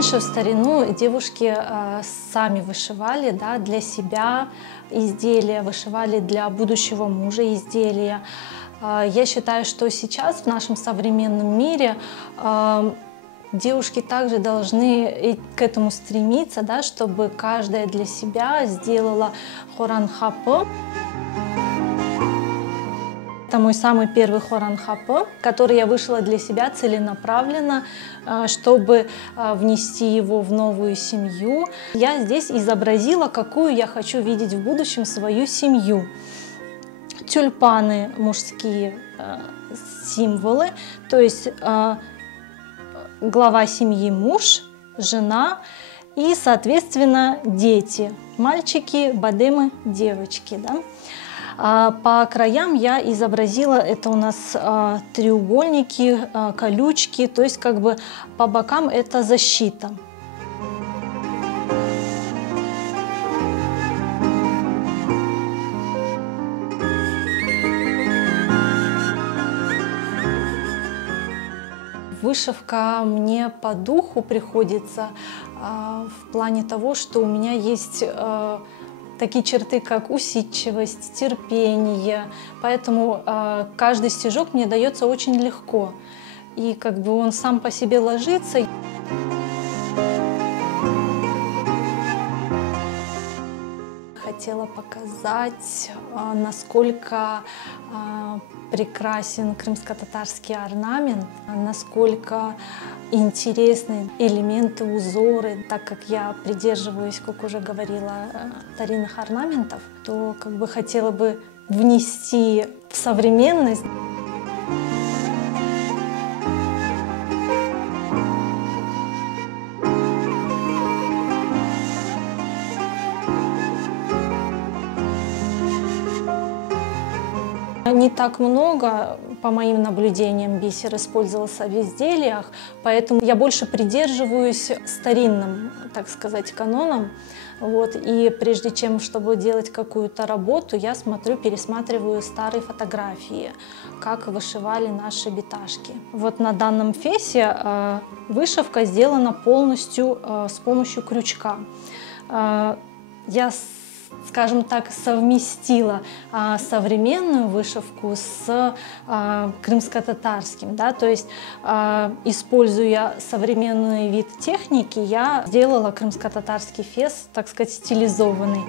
Раньше, в старину, девушки сами вышивали, да, для себя изделия, вышивали для будущего мужа изделия. Я считаю, что сейчас в нашем современном мире девушки также должны к этому стремиться, да, чтобы каждая для себя сделала хоран хапы. Это мой самый первый хоран хапы, который я вышила для себя целенаправленно, чтобы внести его в новую семью. Я здесь изобразила, какую я хочу видеть в будущем свою семью. Тюльпаны, мужские символы, то есть глава семьи муж, жена и, соответственно, дети, мальчики, бадемы, девочки. Да? По краям я изобразила, это у нас треугольники, колючки, то есть как бы по бокам это защита. Вышивка мне по духу приходится в плане того, что у меня есть такие черты, как усидчивость, терпение, поэтому каждый стежок мне дается очень легко, и как бы он сам по себе ложится. Хотела показать, насколько прекрасен крымско-татарский орнамент, насколько интересны элементы, узоры. Так как я придерживаюсь, как уже говорила, старинных орнаментов, то как бы хотела бы внести в современность. Не так много, по моим наблюдениям, бисер использовался в изделиях, поэтому я больше придерживаюсь старинным, так сказать, канонам. Вот. И прежде чем, чтобы делать какую-то работу, я смотрю, пересматриваю старые фотографии, как вышивали наши биташки. Вот на данном фесе вышивка сделана полностью с помощью крючка. Я, скажем так, совместила современную вышивку с крымско-татарским, да, то есть, используя современный вид техники, я сделала крымско-татарский фес, так сказать, стилизованный.